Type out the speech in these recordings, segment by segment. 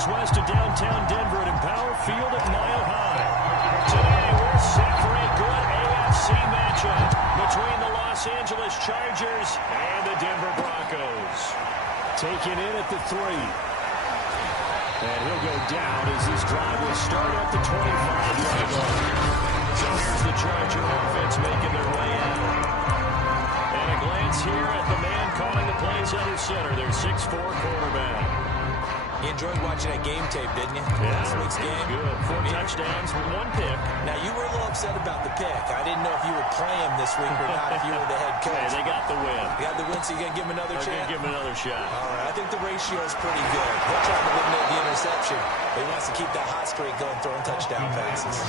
miles west of downtown Denver at Empower Field at Mile High. Today, we're set for a good AFC matchup between the Los Angeles Chargers and the Denver Broncos. Taken in at the 3. And he'll go down as this drive will start at the 25-yard line. So here's the Charger offense making their way out. And a glance here at the man calling the plays under center, their 6'4" quarterback. You enjoyed watching that game tape, didn't you? Yeah, last week's game. Good. 4 touchdowns with 1 pick. Now, you were a little upset about the pick. I didn't know if you would play him this week or not if you were the head coach. Hey, they got the win. They got the win, so you're going to give him another chance? Going to give him another shot. All right, I think the ratio is pretty good. He'll try to eliminate the interception, but he wants to keep that hot streak going, throwing touchdown passes.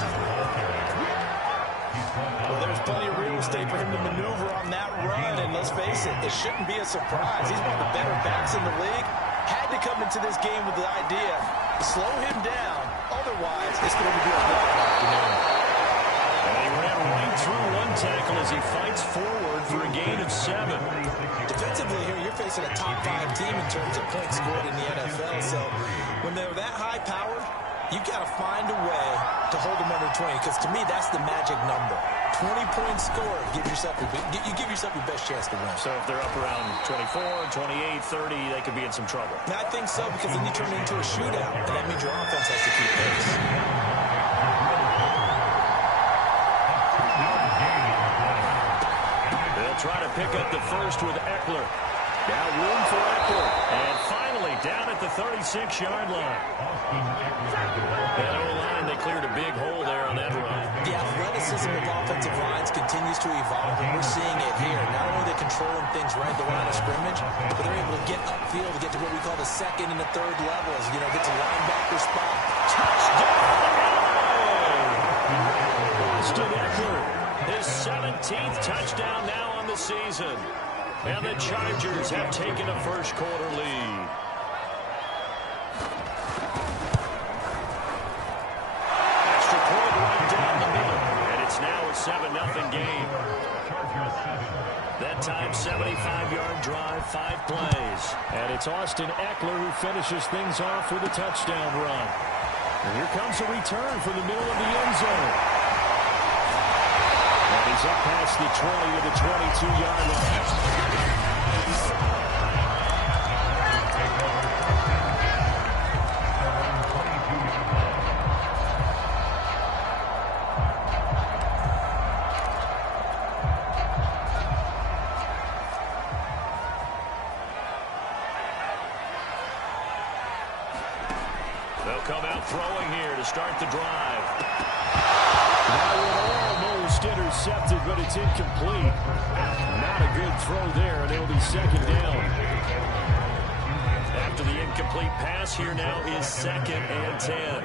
Well, there's plenty of real estate for him to maneuver on that run, and let's face it, it shouldn't be a surprise. He's one of the better backs in the league. Had to come into this game with the idea to slow him down. Otherwise, it's going to be a long afternoon. And he ran right through 1 tackle as he fights forward for a gain of 7. Defensively here, you're facing a top 5 team in terms of points scored in the NFL. So when they're that high-powered, you've got to find a way to hold them under 20, because to me, that's the magic number. 20 points scored, you give yourself your best chance to win. So if they're up around 24, 28, 30, they could be in some trouble. And I think so, because then you turn it into a shootout, and that means your offense has to keep pace. They'll try to pick up the first with Eckler. Now room for Eckler. And finally down at the 36-yard line. That O-line, they cleared a big hole there on that run. The athleticism of offensive lines continues to evolve, and we're seeing it here. Not only are they controlling things right at the line of scrimmage, but they're able to get upfield to get to what we call the second and the third levels. You know, get to linebacker spot. Touchdown! Austin Eckler, his 17th touchdown now on the season. And the Chargers have taken a first-quarter lead. Extra point right down the middle. And it's now a 7-0 game. That time, 75-yard drive, 5 plays. And it's Austin Eckler who finishes things off with a touchdown run. And here comes a return from the middle of the end zone. And he's up past the 20 to the 22-yard line. They'll come out throwing here to start the drive. That one almost intercepted, but it's incomplete. Not a good throw there, and it'll be second down. After the incomplete pass, here now is 2nd and 10.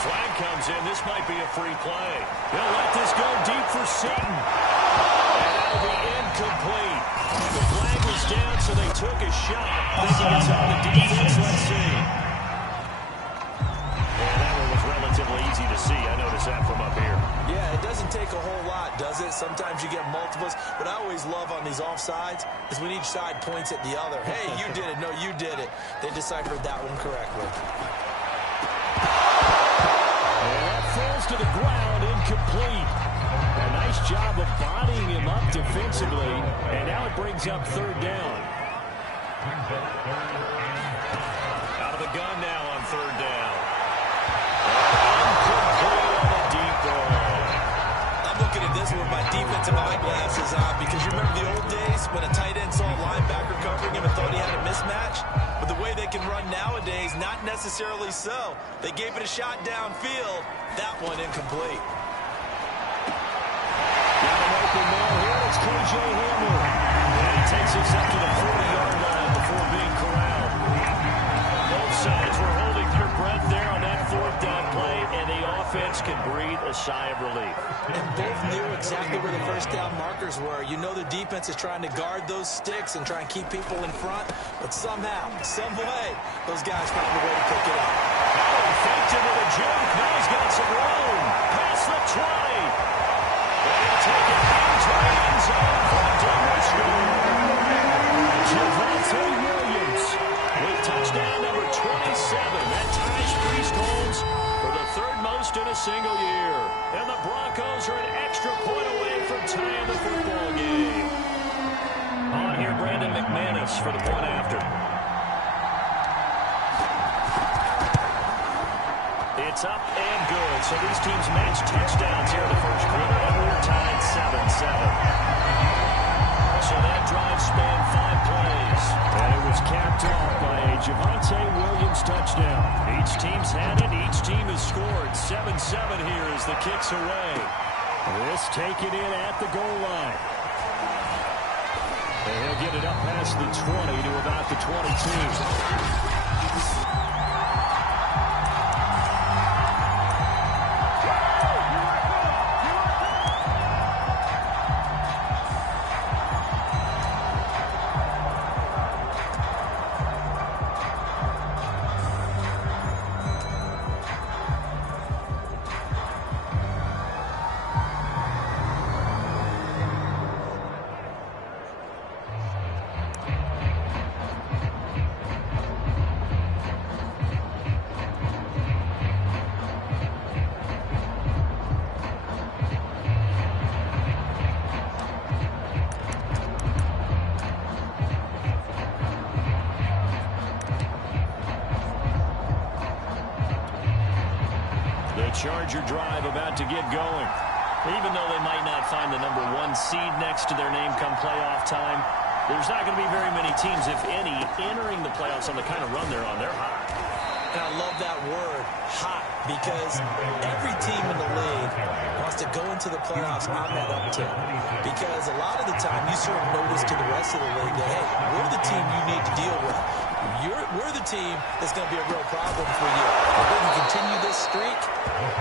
Flag comes in. This might be a free play. They'll let this go deep for Seaton. And that'll be incomplete. The flag was down, so they took a shot. Thinking it's on the defense. Let's see. And that one was relatively easy to see. I noticed that from up here. Yeah, it doesn't take a whole lot, does it? Sometimes you get multiples. What I always love on these offsides is when each side points at the other. Hey, you did it. No, you did it. They deciphered that one correctly. And that falls to the ground, incomplete. A nice job of bodying him up defensively. And now it brings up 3rd down. Out of the gun now on 3rd down. Incomplete on a deep ball. I'm looking at this with my defensive eyeglasses on, because you remember the old days when a tight end saw a linebacker covering him and thought he had a mismatch? But the way they can run nowadays, not necessarily so. They gave it a shot downfield. That one incomplete. Got an open man here. It's K.J. Hamler. And he takes us up to the 40-yard line before being corralled. Both sides were holding their breath there on that 4th down play, and the offense can breathe a sigh of relief. And both knew exactly where the first down markers were. You know the defense is trying to guard those sticks and try and keep people in front, but somehow, some way, those guys found a way to pick it up. Oh, he faked him with a joke. Now he's got some room. Past the 20. They'll take it into the end zone for the Denver score. Javonte Williams with touchdown a single year. And the Broncos are an extra point away from tying the football game. On here, Brandon McManus for the point after. It's up and good. So these teams match touchdowns here in the first quarter, and we're tied 7-7. So that drive spanned 5 plays. And it was capped off by a Javonte Williams touchdown. Each team's had it. Each team has scored. 7-7 here as the kick's away. This taken in at the goal line. And he'll get it up past the 20 to about the 22. Charger drive about to get going. Even though they might not find the #1 seed next to their name come playoff time, there's not going to be very many teams, if any, entering the playoffs on the kind of run they're on. They're hot. And I love that word, hot, because every team in the league wants to go into the playoffs on that uptick. Because a lot of the time you sort of notice to the rest of the league that, hey, we're the team you need to deal with. We're the team that's going to be a real problem for you. If they can continue this streak,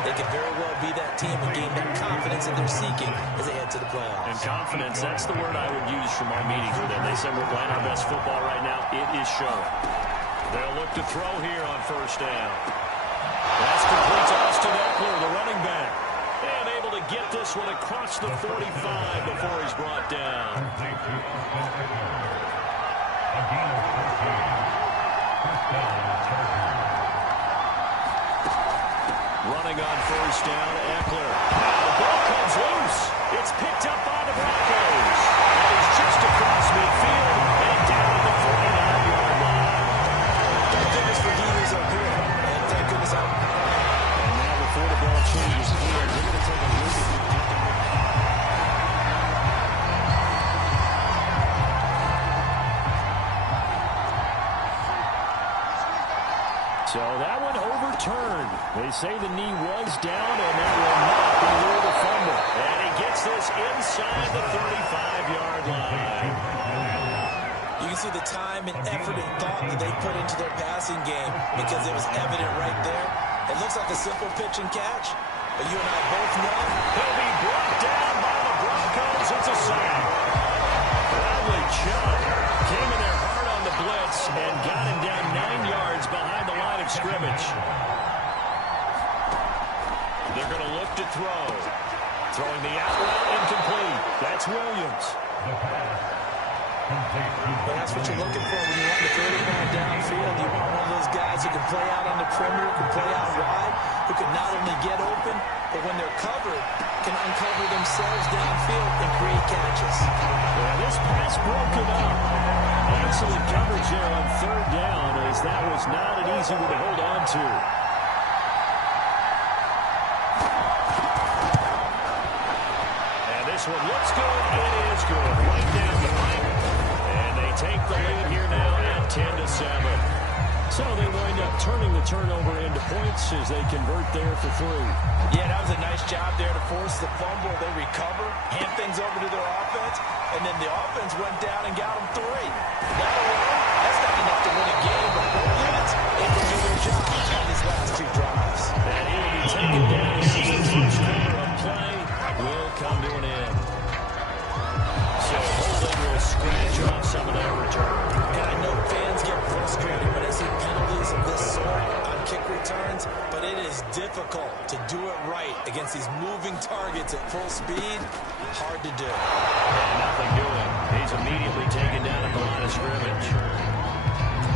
they could very well be that team and gain that confidence that they're seeking as they head to the playoffs. And confidence, that's the word I would use from our meetings with them. They said we're playing our best football right now. It is showing. They'll look to throw here on first down. That's complete to Austin Eckler, the running back. And able to get this one across the 45 before he's brought down. Running on first down, Eckler. Now the ball comes loose. It's picked up by the Broncos. And he's just across midfield and down at the 49-yard line. Thank goodness for Heaters up here. And thank goodness out. And now before the ball changes hands, they're going to take a look at it. So that one overturned. They say the knee was down, and that will not be ruled a fumble. And he gets this inside the 35-yard line. You can see the time and effort and thought that they put into their passing game because it was evident right there. It looks like a simple pitch and catch, but you and I both know he'll be brought down by the Broncos. It's a sack. Bradley Chubb came in there hard on the blitz and got him down 9 yards behind the line of scrimmage. They're going to look to throw. Throwing the out route incomplete. That's Williams. But that's what you're looking for when you want to throw the ball downfield. You want one of those guys who can play out on the perimeter, can play out wide, who can not only get open, but when they're covered, can uncover themselves downfield and create catches. Yeah, this pass broken up. Excellent coverage there on third down, as that was not an easy one to hold on to. And this one looks good. It is good. Right down the pipe. And they take the lead here now at 10-7. So they wind up turning the turnover into points as they convert there for 3. Yeah, that was a nice job there to force the fumble. They recover, hand things over to their offense, and then the offense went down and got them 3. That alone, that's not enough to win a game, but both units able to do their job on these last 2 drives. And he will be taken down as the first quarter of play will come to an end. So Holden will scratch off some of that return. And I know fans get frustrated when they see penalties of this sort on kick returns, but it is difficult to do it right against these moving targets at full speed. Hard to do. And nothing doing. He's immediately taken down at the line of scrimmage.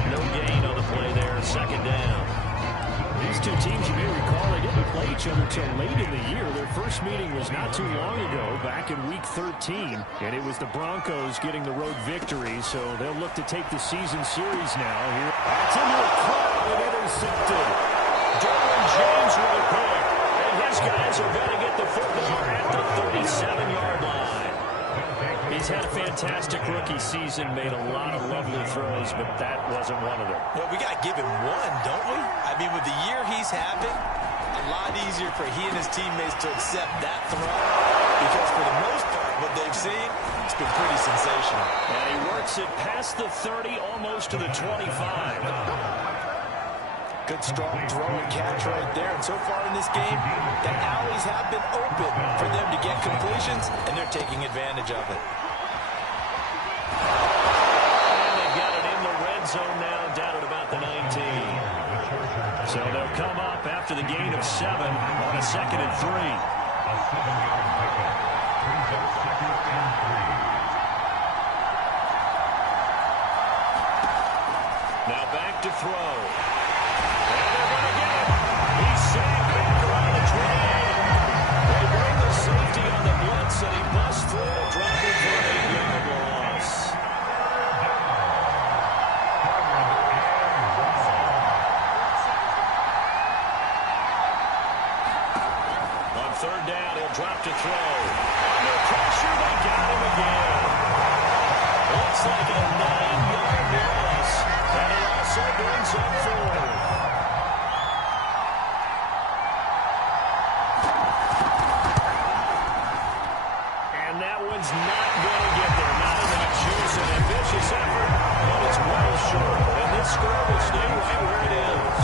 No gain on the play there. Second down. These two teams, you may recall, they didn't play each other until late in the year. Their first meeting was not too long ago, back in Week 13, and it was the Broncos getting the road victory, so they'll look to take the season series now. Here, that's into a crowd and intercepted. Derwin James with a pick, and his guys are going to get the football at the 37-yard line. He's had a fantastic rookie season, made a lot of lovely throws, but that wasn't one of them. Well, we got to give him one, don't we? I mean, with the year he's having, a lot easier for he and his teammates to accept that throw, because for the most part, what they've seen, it's been pretty sensational. And he works it past the 30, almost to the 25. Good, strong throw and catch right there. And so far in this game, the alleys have been open for them to get completions, and they're taking advantage of it. And they got it in the red zone now, down at about the 19. So they'll come up after the gain of 7 on a 2nd and 3. Now back to throw. And he busts through, dropping for an 8-yard loss. On 3rd down, he'll drop to throw. Under pressure, they got him again. Looks like a 9-yard loss. And it also brings up 4. Not going to get there. Not enough juice. An ambitious effort, but it's well short. And this score will stay right where it is.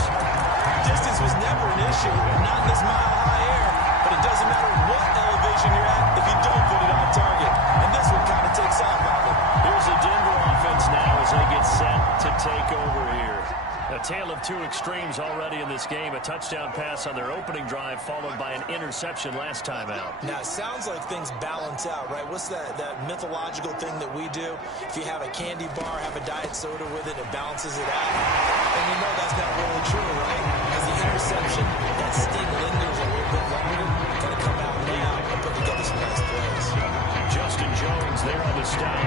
Distance was never an issue, not in this mile-high air. But it doesn't matter what elevation you're at if you don't put it on target. And this one kind of takes off on it. Here's the Denver offense now as they get set to take over here. A tale of two extremes already in this game. A touchdown pass on their opening drive, followed by an interception last time out. Now, it sounds like things balance out, right? What's that mythological thing that we do? If you have a candy bar, have a diet soda with it, it balances it out. And we know that's not really true, right? Because the interception, that sting lingers a little bit longer. Got to come out now and put together some nice plays. Justin Jones there on the stop.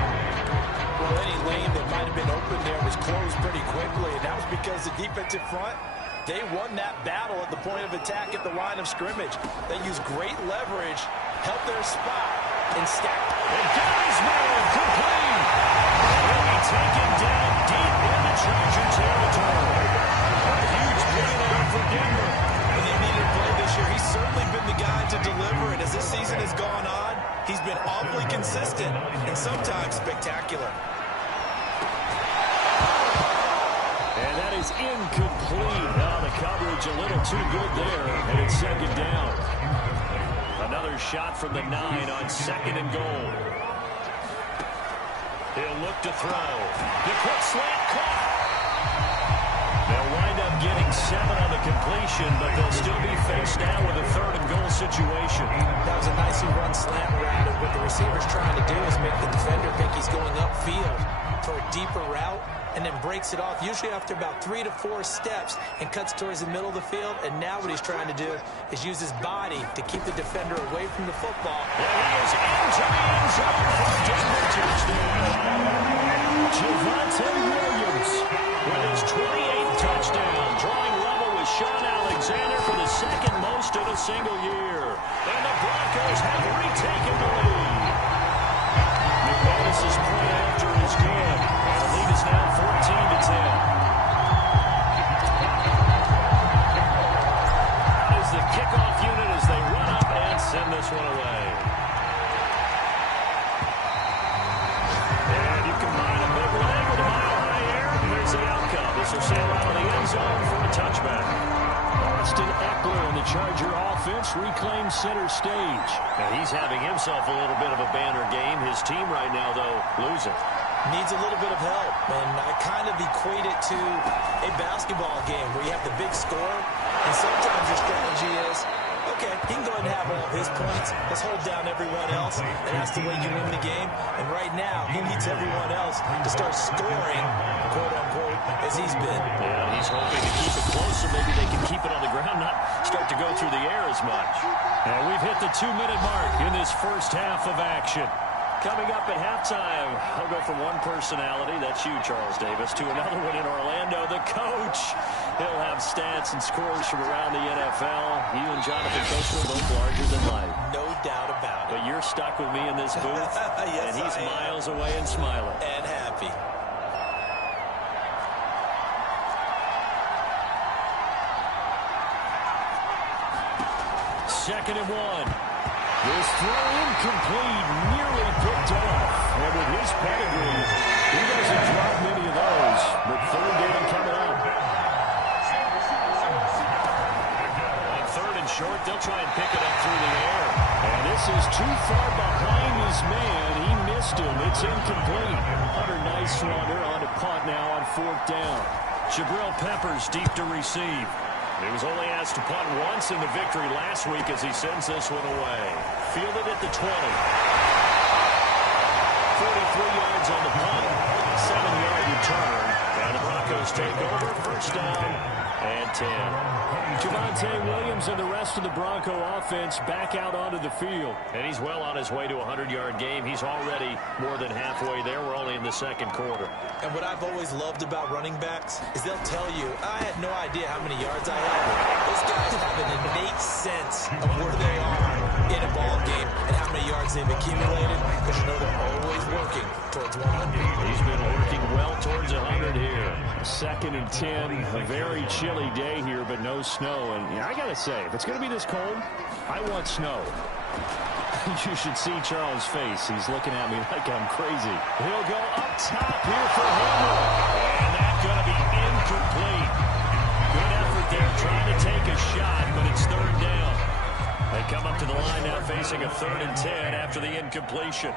Well, any lane that might have been open there was closed pretty quickly, and that was because the defensive front, they won that battle at the point of attack at the line of scrimmage. They used great leverage, held their spot, and stacked. And got his man complete. He'll be taken down deep into Charger territory. A huge payload for Denver. When they needed a play this year, he's certainly been the guy to deliver it. As this season has gone on, he's been awfully consistent and sometimes spectacular. And that is incomplete. Now the coverage a little too good there, and it's 2nd down. Another shot from the 9 on 2nd and goal. He'll look to throw. The quick slant caught. They'll wind up getting 7 on the completion, but they'll still be faced now with a 3rd and goal situation. That was a nicely run slant route, and what the receiver's trying to do is make the defender think he's going upfield for a deeper route, and then breaks it off, usually after about 3 to 4 steps, and cuts towards the middle of the field. And now what he's trying to do is use his body to keep the defender away from the football. And he is into the end zone for a Denver touchdown. Javonte Williams with his 28th touchdown, drawing level with Sean Alexander for the 2nd most in a single year. And the Broncos have retaken the lead. McManus's point after is good. And the lead is now 14-10. As the kickoff unit as they run up and send this one away. And you combine a big leg with a mile-high air, and there's the outcome. This will sail out of the end zone for a touchback. Austin Eckler and the Charger offense reclaim center stage. And he's having himself a little bit of a banner game. His team right now, though, losing. Needs a little bit of help, and I kind of equate it to a basketball game where you have the big score, and sometimes your strategy is okay, he can go ahead and have all of his points. Let's hold down everyone else, and that's the way you win the game. And right now, he needs everyone else to start scoring, quote-unquote, as he's been. Yeah, he's hoping to keep it close so maybe they can keep it on the ground, not start to go through the air as much. And we've hit the 2-minute mark in this first half of action. Coming up at halftime, I'll go from one personality, that's you, Charles Davis, to another one in Orlando, the coach. He'll have stats and scores from around the NFL. You and Jonathan Coachman both larger than life. No doubt about it. But you're stuck with me in this booth, yes, and he's miles away and smiling. And happy. Second and 1. This throw incomplete, nearly picked off. And with his pedigree, he doesn't drop many of those. But third down coming up. On third and short, they'll try and pick it up through the air. And this is too far behind his man. He missed him. It's incomplete. Hunter Nice-Runner on a punt now on fourth down. Jabril Peppers deep to receive. He was only asked to punt once in the victory last week as he sends this one away. Fielded at the 20. 43 yards on the punt. 7-yard return. And the Broncos take over. First down and 10. Javonte Williams and the rest of the Bronco offense back out onto the field. And he's well on his way to a 100-yard game. He's already more than halfway there. We're only in the second quarter. And what I've always loved about running backs is they'll tell you, I had no idea how many yards I had. Those guys have an innate sense of where they are in a ball game and how many yards they've accumulated, because you know they're always working towards 100. He's been working well towards 100 here. Second and 10, a very chilly day here, but no snow. And yeah, I got to say, if it's going to be this cold, I want snow. You should see Charles' face. He's looking at me like I'm crazy. He'll go up top here for Hamler. And that's going to be incomplete. Good effort there trying to take a shot, but it's third down. They come up to the line now facing a 3rd and 10 after the incompletion.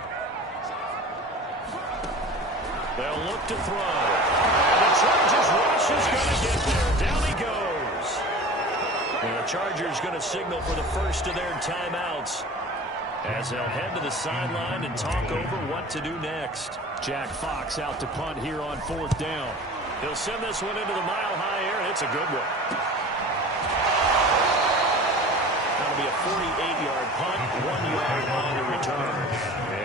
They'll look to throw. And the Chargers rush is going to get there. Down he goes. And the Chargers going to signal for the first of their timeouts as they'll head to the sideline and talk over what to do next. Jack Fox out to punt here on 4th down. He'll send this one into the mile-high air, and it's a good one. That'll be a 48-yard punt, 1 yard on the return.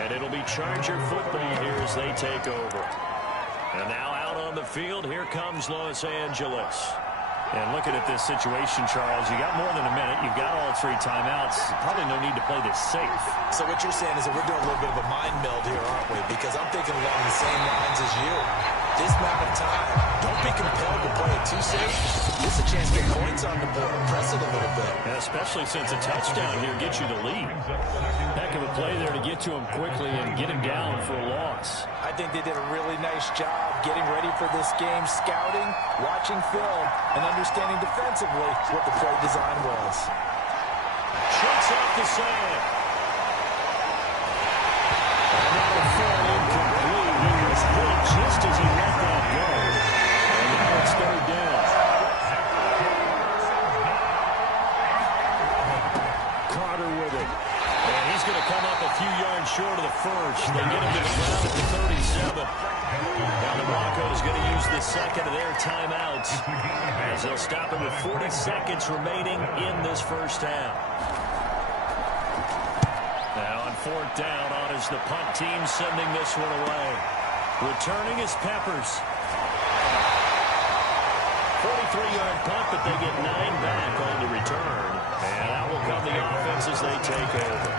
And it'll be Charger football here as they take over. And now out on the field, here comes Los Angeles. And looking at this situation, Charles, you got more than a minute. You've got all 3 timeouts. Probably no need to play this safe. So what you're saying is that we're doing a little bit of a mind meld here, aren't we? Because I'm thinking along the same lines as you. This amount of time, don't be compelled to play it too safe. This is a chance to get points on the board. Press it a little bit. And especially since a touchdown here gets you the lead. Heck of a play there to get to him quickly and get him down for a loss. I think they did a really nice job getting ready for this game, scouting, watching film, and understanding defensively what the play design was. Shakes off the sand. And that'll fall incomplete. He was hit just as he let that go. And now it's 3rd down. Carter with it. And he's going to come up a few yards short of the first. They get him to the ground at the 37. Now the Broncos going to use the second of their timeouts as they'll stop it with 40 seconds remaining in this first half. Now on 4th down, on is the punt team sending this one away. Returning is Peppers. 43-yard punt, but they get 9 back on the return. And out will come the offense as they take over.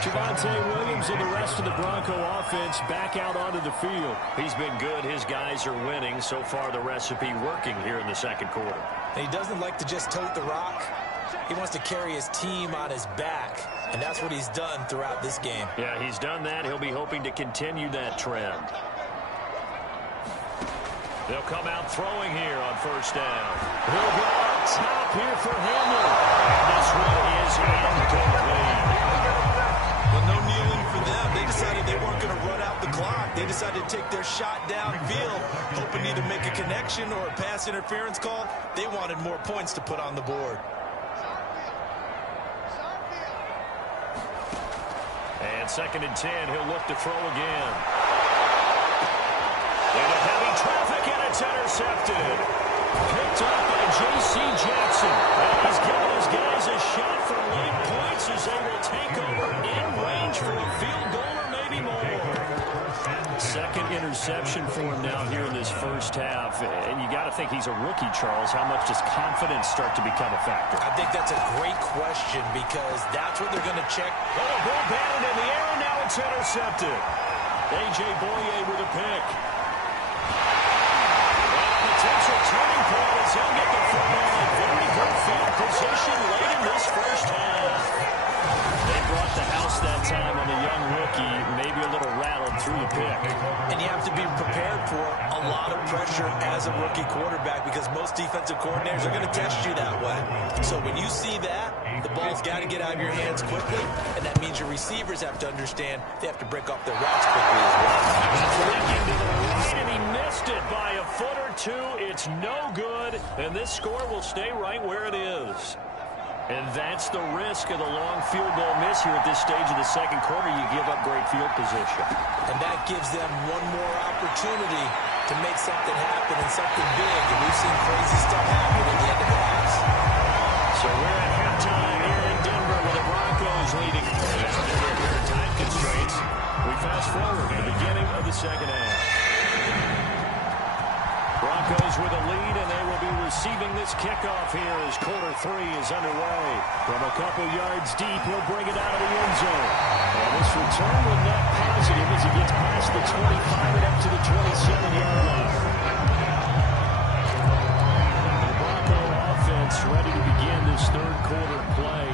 Javonte Williams and the rest of the Bronco offense back out onto the field. He's been good. His guys are winning. So far, the recipe working here in the second quarter. And he doesn't like to just tote the rock. He wants to carry his team on his back. And that's what he's done throughout this game. Yeah, he's done that. He'll be hoping to continue that trend. They'll come out throwing here on 1st down. He'll go up top here for Hamler. And this one is incomplete. Well, no kneeling for them. They decided they weren't going to run out the clock. They decided to take their shot downfield, hoping either make a connection or a pass interference call. They wanted more points to put on the board. 2nd and 10, he'll look to throw again. Into heavy traffic, and it's intercepted. Picked up by J.C. Jackson. And he's giving his guys a shot for late points as they will take over in range for a field goal or maybe more. 2nd interception for him now here in this first half. And you got to think he's a rookie, Charles. How much does confidence start to become a factor? I think that's a great question because that's what they're going to check. Oh, a ball batted in the air, and now it's intercepted. A.J. Boye with a pick. And a potential turning point as he'll get the football in very good field position late in this first half. They brought the house that time on the young rookie, maybe a little rattled through the pick. And you have to be prepared for a lot of pressure as a rookie quarterback because most defensive coordinators are going to test you that way. So when you see that, the ball's got to get out of your hands quickly, and that means your receivers have to understand they have to break off their routes quickly as well. Flicking to the right, and he missed it by a foot or two. It's no good, and this score will stay right where it is. And that's the risk of the long field goal miss here at this stage of the second quarter. You give up great field position. And that gives them one more opportunity to make something happen and something big. And we've seen crazy stuff happen at the end of the half. So we're at halftime here in Denver with the Broncos leading. As there are time constraints, we fast forward to the beginning of the second half. Broncos with a lead, and they will be receiving this kickoff here as quarter 3 is underway. From a couple yards deep, he'll bring it out of the end zone. And this return will net positive as he gets past the 25 and up to the 27-yard line. The Bronco offense ready to begin this third quarter play.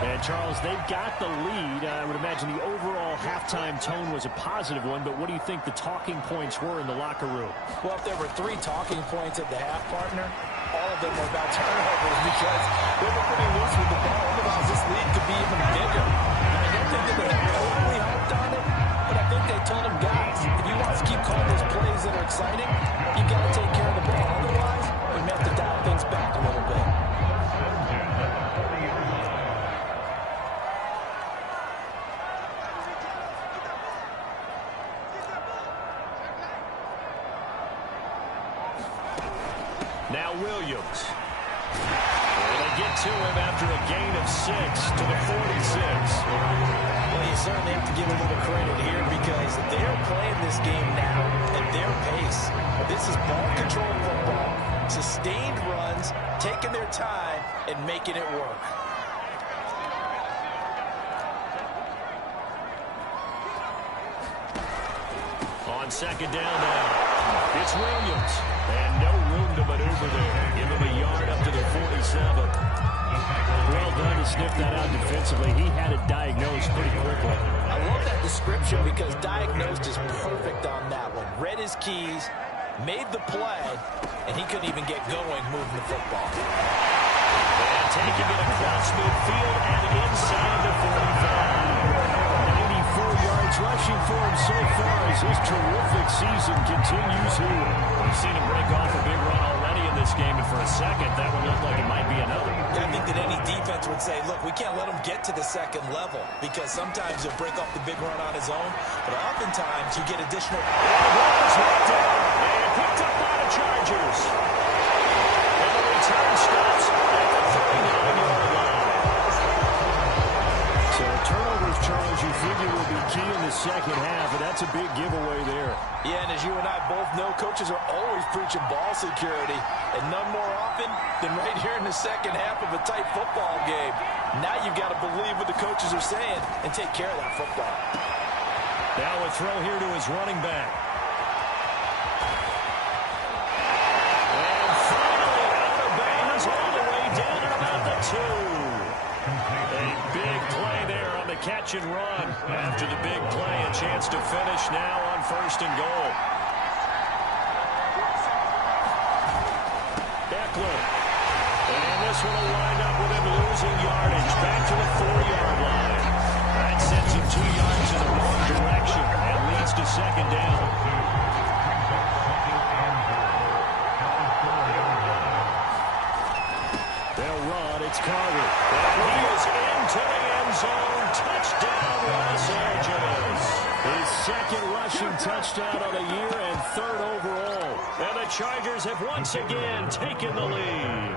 And, Charles, they've got the lead. I would imagine the overall halftime tone was a positive one, but what do you think the talking points were in the locker room? Well, if there were 3 talking points at the half, partner, all of them were about turnovers because they were pretty loose with the ball. Otherwise, this lead could be even bigger. And I don't think that they totally harped on it, but I think they told them, guys, if you want us to keep calling those plays that are exciting, you got to take care of the ball. Otherwise, we may have to dial things back a little bit. Now Williams. And they get to him after a gain of 6 to the 46. Well, you certainly have to give a little credit here because they're playing this game now at their pace. This is ball control football, sustained runs, taking their time, and making it work. On second down now, it's Williams. And no room to maneuver there. Give him a yard up to the 47. Well done to sniff that out defensively. He had it diagnosed pretty quickly. I love that description because diagnosed is perfect on that one. Read his keys, made the play, and he couldn't even get going moving the football. And taking it across midfield and inside the 45. 94 yards rushing for him so far as his terrific season continues here. We've seen him break off a big run already in this game, and for a second, that would look like it might be another. I think that any defense would say, look, we can't let him get to the second level because sometimes he'll break off the big run on his own, but oftentimes you get additional. And the ball is knocked down and picked up by the Chargers. And the return stops at the 39-yard line. So turnovers, Charles, you figure will be key in the second half, and that's a big giveaway there. Yeah, and as you and I both know, coaches are always preaching ball security, and none more often than right here in the second half of a tight football game. Now you've got to believe what the coaches are saying and take care of that football. Now a throw here to his running back. And finally out of bounds all the way down at about the 2. A big play there on the catch and run. After the big play, a chance to finish now on 1st and goal. Eckler. And this one will wind up with him losing yardage. Back to the 4-yard line. That sends him 2 yards in the wrong direction and leads to second down. They'll run. It's Carter. And he is into the end end zone. Touchdown, Los Angeles. His second rushing touchdown of the year and third overall. And the Chargers have once again taken the lead.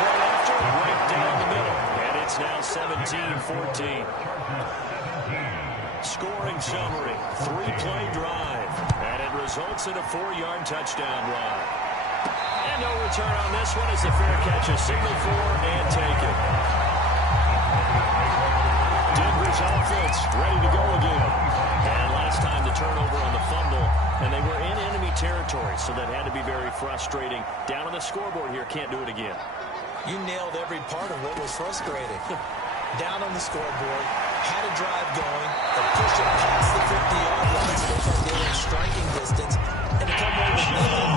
Right after, right down the middle. And it's now 17-14. Scoring summary, 3-play drive. And it results in a 4-yard touchdown run. And no return on this one as the fair catch is signaled for and taken. Denver's offense ready to go again. And last time the turnover on the fumble, and they were in enemy territory, so that had to be very frustrating. Down on the scoreboard here, can't do it again. You nailed every part of what was frustrating. Down on the scoreboard, had a drive going, and pushed it past the 50-yard line so they were in striking distance, and to come away with nothing.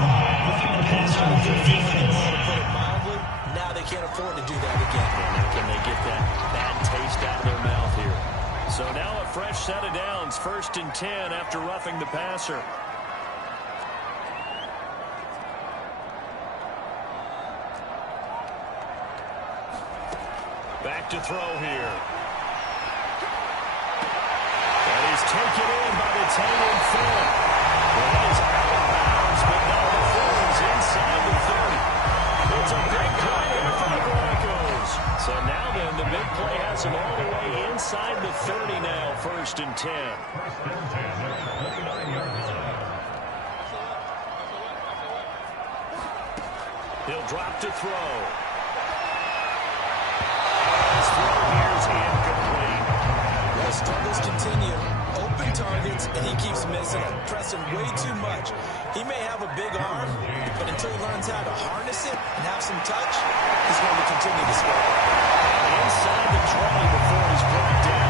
Not a good feeling anymore, to put it mildly. Now they can't afford to do that again. And can they get that bad taste out of their mouth here? So now a fresh set of downs, 1st and 10 after roughing the passer. Back to throw here. And he's taken in by the tight end Phil. Well, that is out of bounds, but now the Phil's inside the 30. It's a big play here for the Broncos. So now then, the big play has him all the way inside the 30 now, 1st and 10. He'll drop to throw. His throw here's incomplete. The struggles continue. Open targets, and he keeps missing them, pressing way too much. He may have a big arm, but until he learns how to harness it and have some touch, he's going to continue to score. Inside the 20 before he's brought down.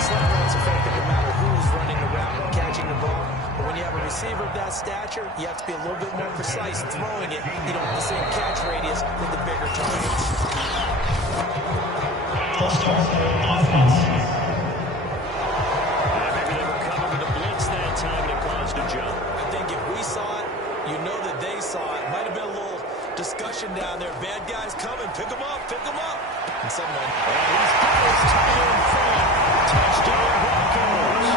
Slant routes effective no matter who's running around and catching the ball. But when you have a receiver of that stature, you have to be a little bit more precise throwing it. You don't have the same catch radius with the bigger targets. Maybe they were coming with a blitz that time and it caused a jump. I think if we saw it, you know that they saw it. Might have been a little discussion down there. Bad guys coming. Pick them up. Pick them up. And someone. And he's got his tight end front. Touchdown Broncos.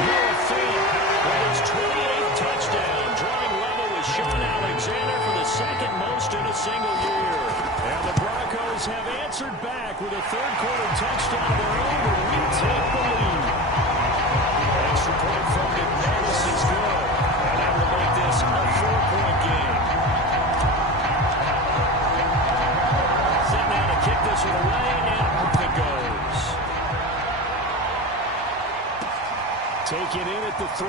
Noah Fant with his 28th touchdown. Drawing level with Sean Alexander for the second most in a single year. And the Broncos have answered back with a third-quarter touchdown of their own to retake the lead. Extra point from McManus is good. And that will make this a 4-point game. Set now to kick this one away, and up it goes. Taken in at the 3.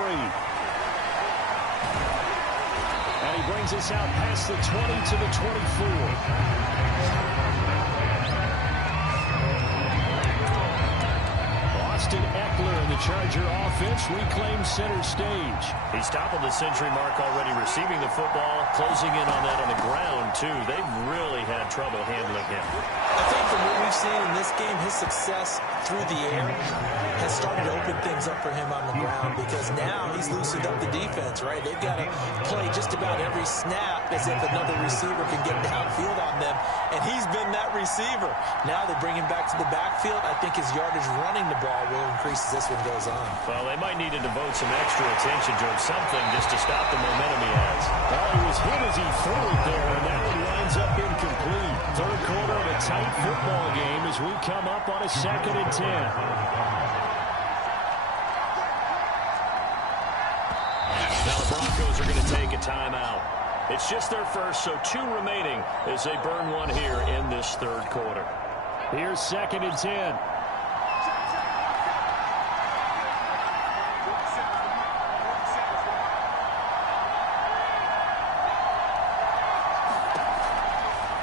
And he brings us out past the 20 to the 24. Austin Eckler and the Charger offense reclaims center stage. He's toppled the century mark already receiving the football, closing in on that on the ground, too. They've really had trouble handling him. I think from what we've seen in this game, his success through the air has started to open things up for him on the ground because now he's loosened up the defense, right? They've got to play just about every snap as if another receiver can get downfield on them, and he's been that receiver. Now they bring him back to the backfield. I think his yardage running the ball will increase as this one goes on. Well, they might need to devote some extra attention to him, something just to stop the momentum he has. Well, he was hit as he threw it there, and that one winds up incomplete. Third quarter of a tight football game as we come up on a 2nd and 10. Now the Broncos are going to take a timeout. It's just their first, so 2 remaining as they burn one here in this third quarter. Here's 2nd and 10.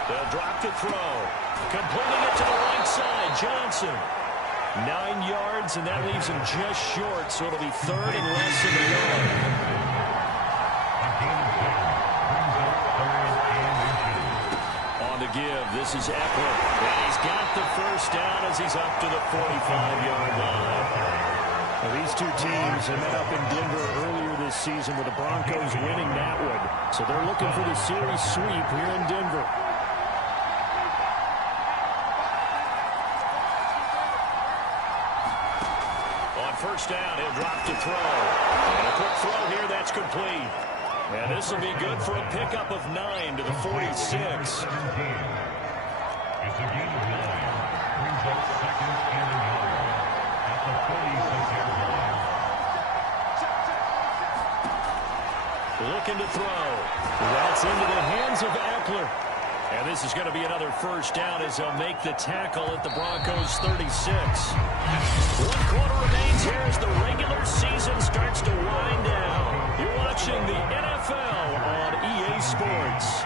They'll drop to throw. Completing it to the right side, Johnson. 9 yards, and that leaves him just short, so it'll be 3rd and less than a yard. On the give, this is Eckler. And he's got the first down as he's up to the 45-yard line. Well, these two teams have met up in Denver earlier this season with the Broncos winning that one. So they're looking for the series sweep here in Denver. On first down, he'll drop to throw. And a quick throw here, that's complete. And this will be good for a pickup of 9 to the 46. It's a gain of 9. Brings up second and 9 at the 46-yard line. Looking to throw. That's into the hands of Eckler. And this is going to be another first down as they'll make the tackle at the Broncos 36. 1 quarter remains here as the regular season starts to wind down. You're watching the NFL on EA Sports.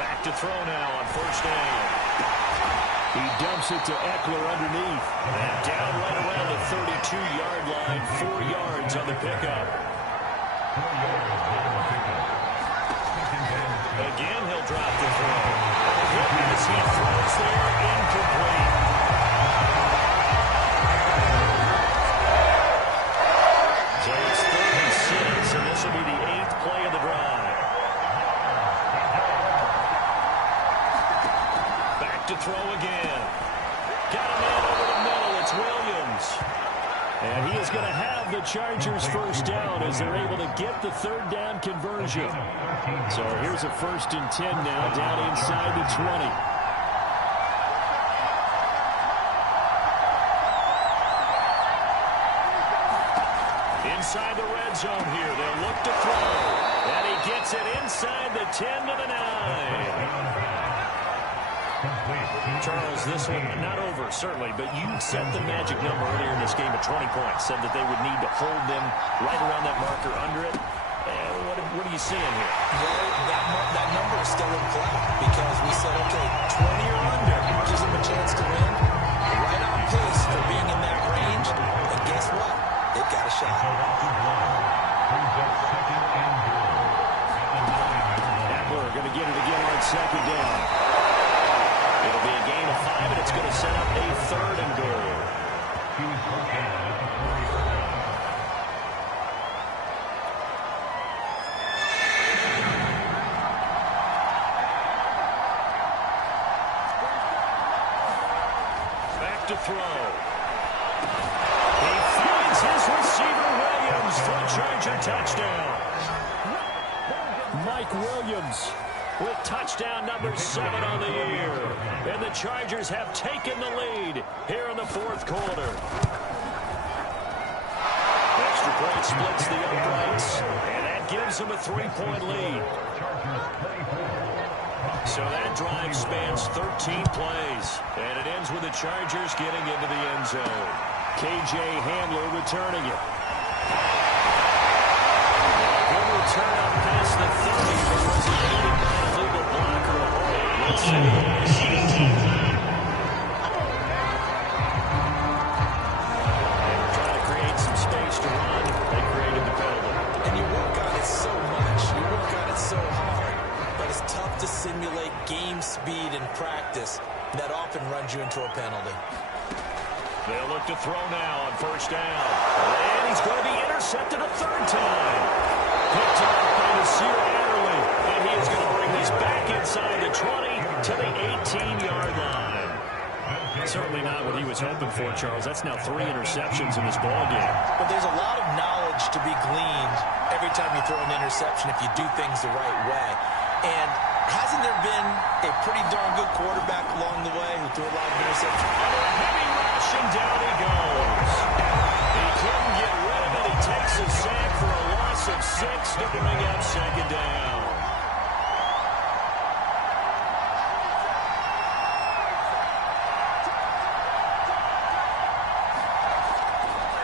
Back to throw now on first down. He dumps it to Eckler underneath. And down right around the 32-yard line. 4 yards on the pickup. 4 yards on the pickup. Again, he'll drop the throw. As he throws there, incomplete. So it's 36, and this will be the 8th play of the drive. Back to throw again. Got a man over the middle. It's Williams. And he is going to have the Chargers first down as they're able to get the 3rd down conversion. So here's a 1st and 10 now down inside the 20. Inside the red zone here. They'll look to throw. And he gets it inside the 10 to the 9. Charles, this one not over, certainly, but you set the magic number earlier in this game at 20 points. Said that they would need to hold them right around that marker under it. What are you seeing here? Well, that number is still in play because we said, okay, 20 or under gives them a chance to win. Right on pace for being in that range. And guess what? They've got a shot. Eckler going to get it again on 2nd down. It'll be a gain of 5, and it's going to set up a 3rd and goal. Back to throw. He finds his receiver, Williams, for a Charger touchdown. Mike Williams with touchdown number 7 on the year. And the Chargers have taken the lead here in the 4th quarter. Extra point splits the uprights, and that gives them a 3-point lead. So that drive spans 13 plays, and it ends with the Chargers getting into the end zone. KJ Hamler returning it. Good return up past the 30, but was aided by a legal blocker. Let's see. They were trying to create some space to run. They created the penalty. And you work on it so much. You work on it so hard. But it's tough to simulate game speed in practice. That often runs you into a penalty. They'll look to throw now on first down. And he's going to be intercepted a 3rd time. Picked up by Nasir Adderley. And he is going to bring this back inside the 20 to the 18-yard line. Certainly not what he was hoping for, Charles. That's now 3 interceptions in this ballgame. But there's a lot of knowledge to be gleaned every time you throw an interception if you do things the right way. And hasn't there been a pretty darn good quarterback along the way who threw a lot of interceptions? Under a heavy rush, and down he goes. He couldn't get rid of it. He takes a sack for a loss of 6 to bring up 2nd down.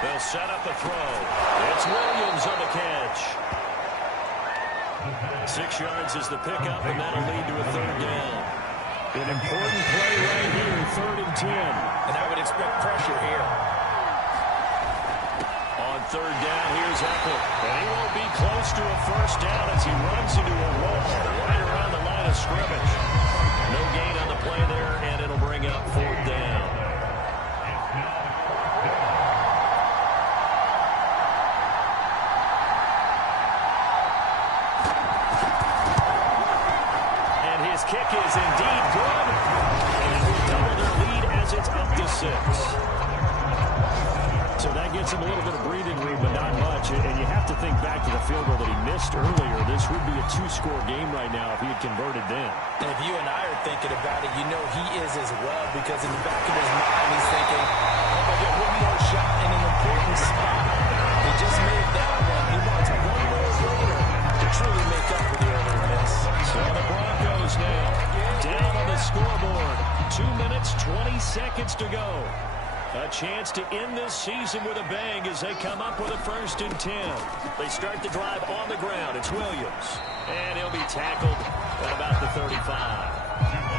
They'll set up a throw. It's Williams on the catch. 6 yards is the pickup, and that'll lead to a 3rd down. An important play right here, 3rd and 10. And I would expect pressure here. On 3rd down, here's Eckler. And he won't be close to a first down as he runs into a wall right around the line of scrimmage. No gain on the play there, and it'll bring up 4th down. And his kick is indeed good. And we double their lead as it's up to 6. So that gets him a little bit of breathing room, but not much. And you have to think back to the field goal that he missed earlier. This would be a 2-score game right now if he had converted then. And if you and I are thinking about it, you know he is as well, because in the back of his mind, he's thinking, if I get one more shot in an important spot, he just made that one. He wants one more later to truly make up for the earlier miss. So the Broncos now down on the scoreboard. 2 minutes, 20 seconds to go. A chance to end this season with a bang as they come up with a 1st and 10. They start the drive on the ground. It's Williams. And he'll be tackled at about the 35.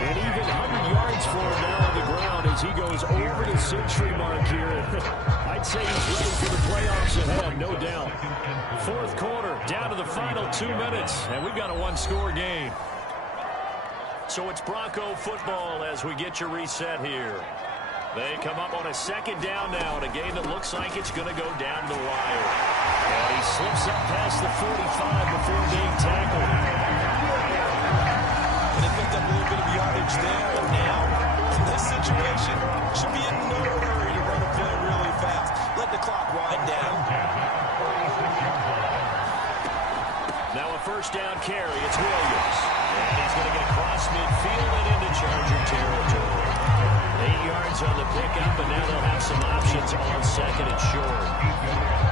And even 100 yards for him now on the ground as he goes over the century mark here. I'd say he's ready for the playoffs ahead, no doubt. 4th quarter, down to the final 2 minutes. And we've got a 1-score game. So it's Bronco football as we get your reset here. They come up on a 2nd down now in a game that looks like it's going to go down the wire. And he slips up past the 45 before being tackled. And they picked up a little bit of yardage there, and now, in this situation, should be in no hurry to run a play really fast. Let the clock wind down. Now a 1st down carry. It's Williams. And he's going to get across midfield and into Charger territory. 8 yards on the pickup, and now they'll have some options on 2nd and short.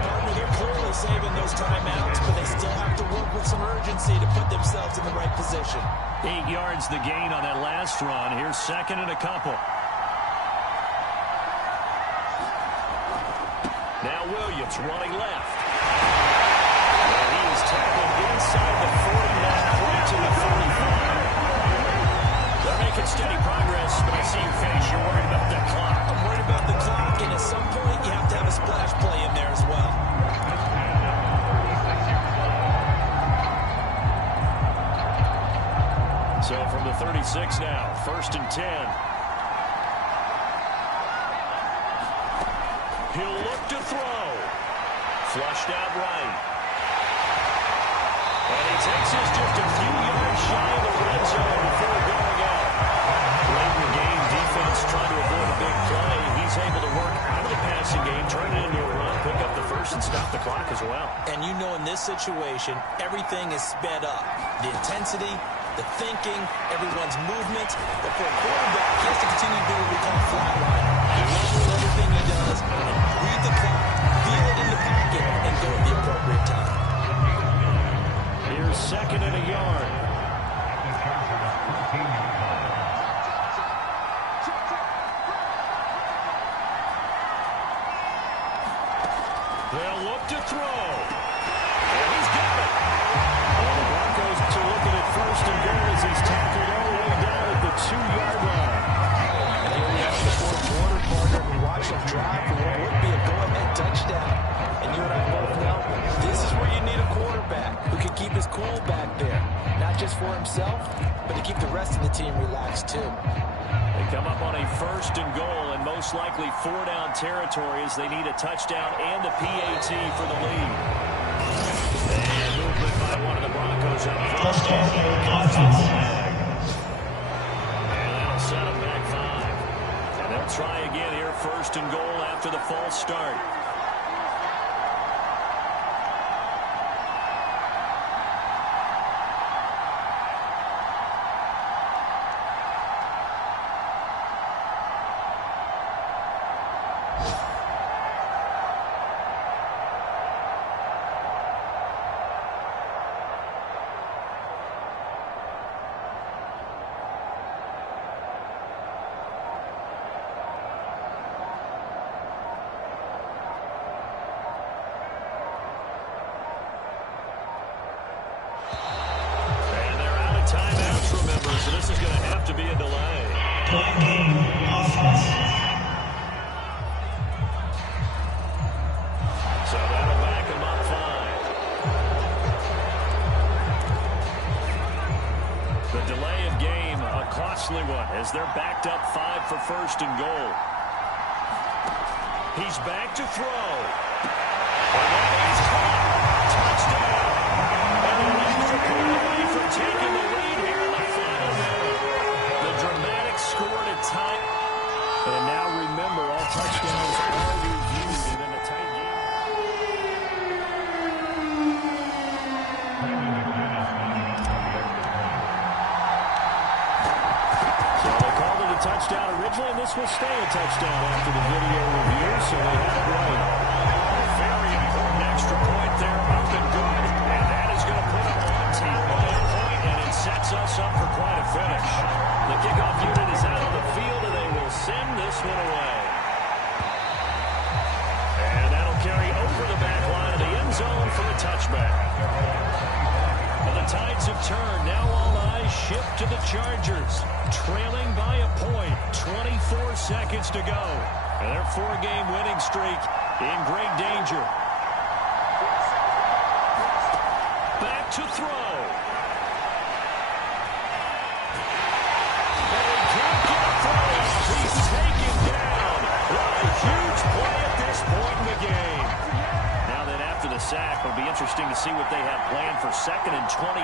Partner, they're clearly saving those timeouts, but they still have to work with some urgency to put themselves in the right position. 8 yards the gain on that last run. Here's 2nd and a couple. Now Williams running left. And he is tackled inside the 40, right to the 45. They're making steady progress, but I see your face. You're worried about that clock. I'm worried about the clock, and at some point you have to have a splash play in there as well. So from the 36 now, 1st and 10. He'll look to throw. Flushed out right. And he takes us just a few yards shy of the red zone before going out. Late in the game, defense trying to avoid a big play. He's able to work out of the passing game, turn it into a run, pick up the 1st, and stop the clock as well. And you know in this situation, everything is sped up. The intensity, the thinking, everyone's movement. But for a quarterback, he has to continue to do what we call flatline. He measures everything he does, and read the clock, feel it in the pocket, and go at the appropriate time. Here's 2nd and a yard. They'll look to throw. And he's got it. And the Broncos are looking at 1st and goal as he's tackled all the way down at the 2-yard line. And here we are in the 4th quarter, partner. We watch them drive for what would be a go-ahead touchdown. And you and I both know this is where you need a quarterback who can keep his cool back there. Not just for himself, but to keep the rest of the team relaxed too. They come up on a 1st and goal, and most likely 4-down territory as they need a touchdown and the PAT for the lead. And movement by one of the Broncos up front. And that'll set them back 5. And they'll try again here, 1st and goal after the false start. So this is going to have to be a delay. Play game offense. So that'll back him up 5. The delay of game, a costly They're backed up 5 for first and goal. He's back to throw. And that is caught. Touchdown. And an extra point away from taking the lead here in the final minute. The dramatic score to tie. And now remember, all touchdowns are reviewed in a tight game. So they called it a touchdown originally, and this will stay a touchdown after the video review, so they had it right. Very important extra point there, up and good. And that is going to put them on top by a point, and it sets us up for quite a finish. The kickoff unit is out on the field, and they will send this one away. And that'll carry over the back line of the end zone for a touchback. Well, the tides have turned. Now all eyes shift to the Chargers, trailing by a point, 24 seconds to go. And their 4-game winning streak in great danger. Back to throw. And he can't get through. He's taken down. What a huge play at this point in the game. Now that after the sack, it'll be interesting to see what they have planned for 2nd and 23.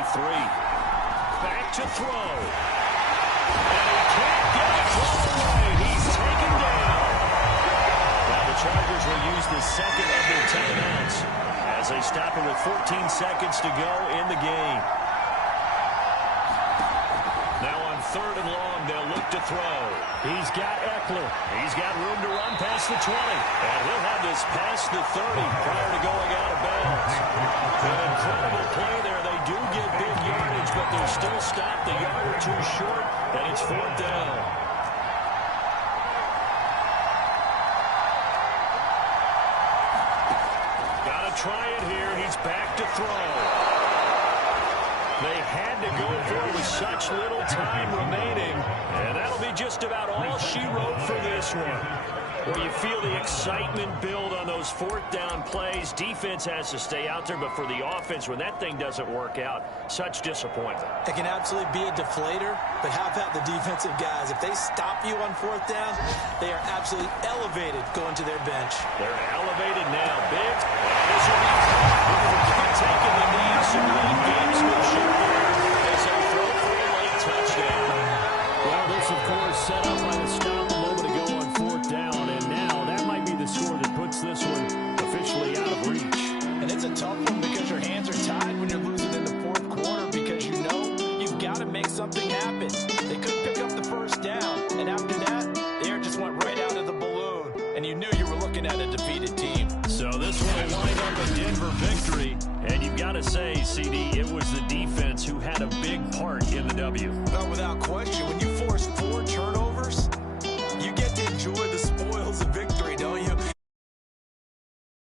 Back to throw. And he can't get it all the way. He's taken down. Now the Chargers will use the second of their timeouts as they stop it with 14 seconds to go in the game. Now on 3rd and long, they'll look to throw. He's got Eckler. He's got room to run past the 20. And he'll have this past the 30 prior to going out of bounds. An incredible play there. They do get big yardage, but they're still stopped a yard or two short, and it's 4th down. Got to try it here. He's back to throw. They had to go for it with such little time remaining. And that'll be just about all she wrote for this one. Where you feel the excitement build on those 4th down plays. Defense has to stay out there, but for the offense, when that thing doesn't work out, such disappointment. It can absolutely be a deflator, but how about the defensive guys? If they stop you on 4th down, they are absolutely elevated going to their bench. They're elevated now. Big. This will be caught. Taking the knee. Some lead gamesmanship there as they throw for a late touchdown. Well, this, of course, set up by the stop a moment ago on 4th down, and now that might be the score that puts this one officially out of reach. And it's a tough one because your hands are tied when you're losing in the 4th quarter because you know you've got to make something happen. They couldn't pick up the 1st down, and after that, the air just went right out of the balloon, and you knew you were looking at a defeated team. So this one will wind up a Denver victory, and you've got to say, CD, it was the defense who had a big part in the W. Well, without question, when you